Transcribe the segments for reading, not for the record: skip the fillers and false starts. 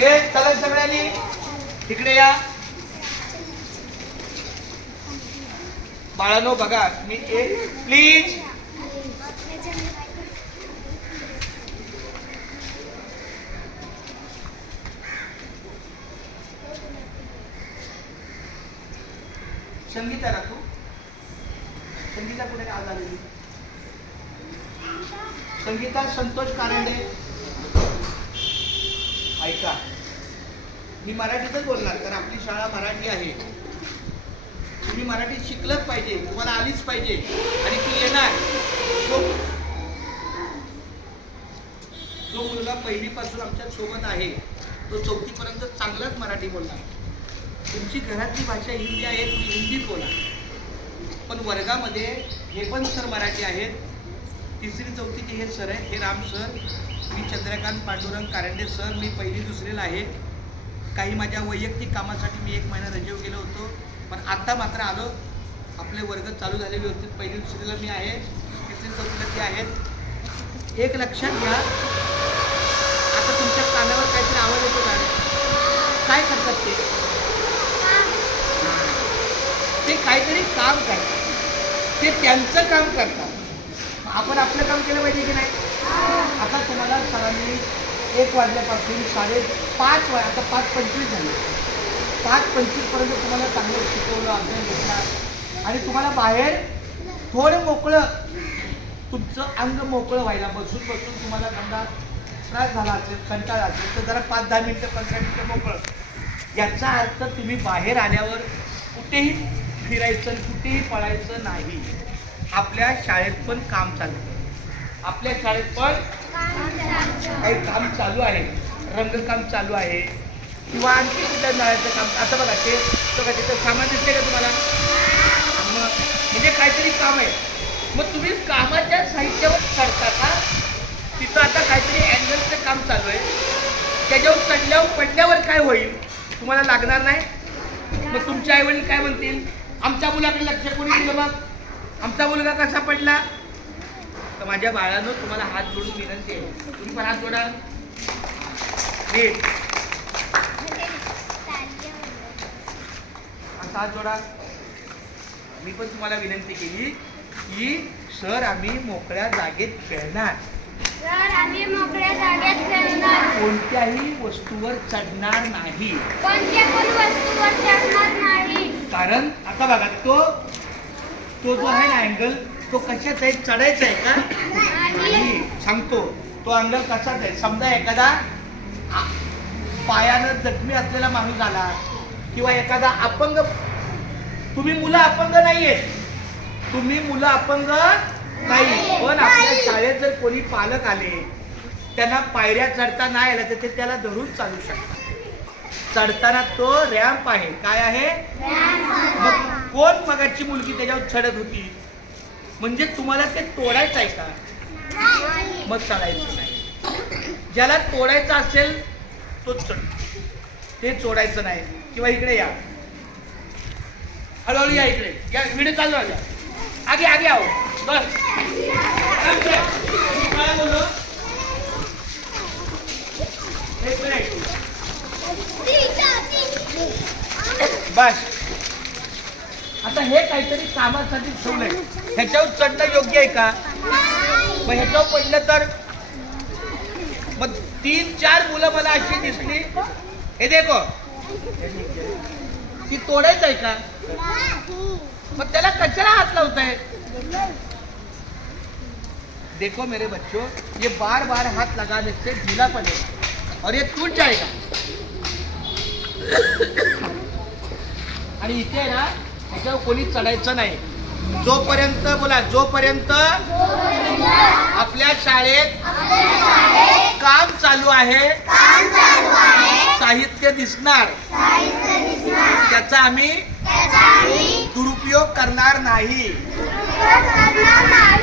हे चला सगळ्यांनी तिकडे या. बाळांनो बघा मी एक प्लीज संगीता राखू. संगीता कुठे आज आलेली? संगीता संतोष कारंडे. ऐका मी मराठीतच बोलणार कारण आपली शाळा मराठी आहे. तुम्ही मराठी शिकलंच पाहिजे, तुम्हाला आलीच पाहिजे आणि ती येणार. जो मुलगा पहिलीपासून आमच्या सोबत आहे तो चौथीपर्यंत चांगलाच मराठी बोलणार. तुमची घरातली भाषा हिंदी आहे, तुम्ही हिंदीत बोला. पण वर्गामध्ये हे पण सर मराठी आहेत. तिसरी चौथीचे हे सर आहेत, हे राम सर, मी चंद्रकांत पांडुरंग कारंडे सर. मी पहिली दुसरीला आहे. काही माझ्या वैयक्तिक कामासाठी मी 1 महिना रजेवर गेलो होतो, पण आता मात्र आलो. आपले वर्ग चालू झाले व्यवस्थित. पहिली दुसरीला मी आहे, तिसरी चौथीला ते आहेत. एक लक्षात घ्या, आता तुमच्या कानावर काहीतरी आवाज येतो का? काय करतात ते काहीतरी काम करतात, ते त्यांचं काम करतात. आपण आपलं काम केलं पाहिजे की नाही? आता तुम्हाला सरांनी 1 वाजल्यापासून 5:30 आता 5:25 झाले. 5:25 पर्यंत तुम्हाला चांगलं शिकवलं, अभ्यास घेतला आणि तुम्हाला बाहेर थोडं मोकळं, तुमचं अंग मोकळं व्हायला बसून बसून तुम्हाला समजा त्रास झाला असेल, कंटाळा असेल तर जरा 5-10 मिनिटं 15 मिनिटं मोकळं. याचा अर्थ तुम्ही बाहेर आल्यावर कुठेही फिरायचं, कुठेही पळायचं नाही. आपल्या शाळेत पण काम चालतं. आपल्या शाळेत पण काही काम चालू आहे, रंगकाम चालू आहे किंवा आणखी कुठल्या नळाचं काम. आता बघा ते बघा तिथं सामान दिसते का तुम्हाला? म्हणजे काहीतरी काम आहे. मग तुम्ही कामाच्या साहित्यावर चढता का? तिथं आता काहीतरी अँगलचं काम चालू आहे, त्याच्यावर चढल्यावर पडल्यावर काय होईल तुम्हाला लागणार नाही. मग तुमचे आईवडील काय म्हणतील? आमच्या मुलाकडे लक्ष कोणी दिलं मग? आमचा मुलगा कसा पडला? तर माझ्या बाळानं तुम्हाला हात जोडून विनंती आहे, तुम्ही पण हात जोडा. नीट असा हात जोडा. मी पण तुम्हाला विनंती केली की सर आम्ही मोकळ्या जागेत खेळणार, कोणत्याही वस्तूवर चढणार नाही. कारण आता बघा तो जो आहे ना अँगल, तो कशाचा आहे? चढायचा आहे का? नाही. सांगतो तो अँगल कशाचा आहे. समजा एखादा पायानं जखमी असलेला माणूस आला किंवा एखादा अपंग, तुम्ही मुलं अपंग नाहीयेत, तुम्ही मुलं अपंग नाही, पण आपल्या शाळेत जर कोणी पालक आले त्यांना पायऱ्या चढता नाही आल्या तर ते त्याला धरून चालू शकतात. चढताना तो रॅम्प आहे. काय आहे? मग कोण मगाची मुलगी त्याच्यावर चढत होती म्हणजे तुम्हाला ते तोडायचं आहे का? मग चढायचं नाही. ज्याला तोडायचं असेल तो चढ, ते चोडायचं नाही. किंवा इकडे या, हळूहळू या, इकडे या, व्हिडिओ चालू आहे, आगे आगे आओ. बस काय बोललो? एक मिनिट बस. आता हे काहीतरी कामासाठी ठेवलंय, ह्याच्यावर चढणं योग्य आहे का? मग ह्याच्यावर पडलं तर मग 3-4 मुलं मला अशी दिसली, हे देखो ती तोडायचं आहे का? मग त्याला कचरा हात लावताय. देखो मेरे बच्चों, ये बार बार हाथ लगाने से ढीला पड़ेगा और ये टूट जाएगा. आणि इथे ना ह्याच्यावर कोणी चढायचं नाही जोपर्यंत, बोला, जोपर्यंत आपल्या शाळेत काम चालू आहे, साहित्य दिसणार, त्याचा आम्ही दुरुपयोग करणार नाही.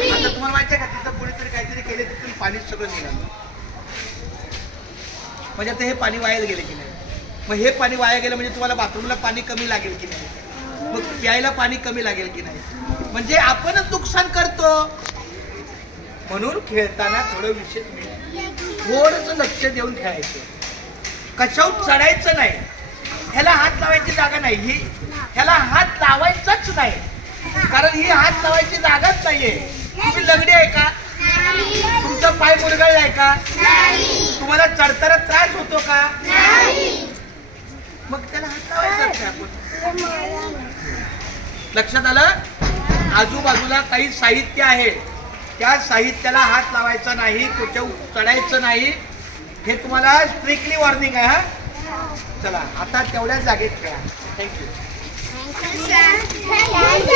आता तुम्हाला माहिती आहे का, तिथं कोणीतरी काहीतरी केले, तिथून पाणी सगळं निघालं. म्हणजे आता हे पाणी वाया गेले की नाही? मग हे पाणी वाया गेलं म्हणजे तुम्हाला बाथरूमला पाणी कमी लागेल की नाही? मग प्यायला पाणी कमी लागेल की नाही? म्हणजे आपणच नुकसान करतो. म्हणून खेळताना थोडं थोडंसं लक्ष देऊन खेळायचं. कशावर चढायचं नाही, ह्याला हात लावायची जागा नाही, ही ह्याला हात लावायचाच नाही, कारण ही हात लावायची जागाच नाहीये. तुम्ही लंगडी आहे का? तुमचा पाय मुरगळलाय का? तुम्हाला चढताना त्रास होतो का? मग त्याला हात लावायचाच नाही आपण. लक्षात आलं? आजूबाजूला काही साहित्य आहे, त्या साहित्याला हात लावायचा नाही, त्याच्यावर चढायचं नाही. हे तुम्हाला स्ट्रिक्टली वॉर्निंग आहे. हा चला आता तेवढ्याच जागेत खेळा. थँक्यू.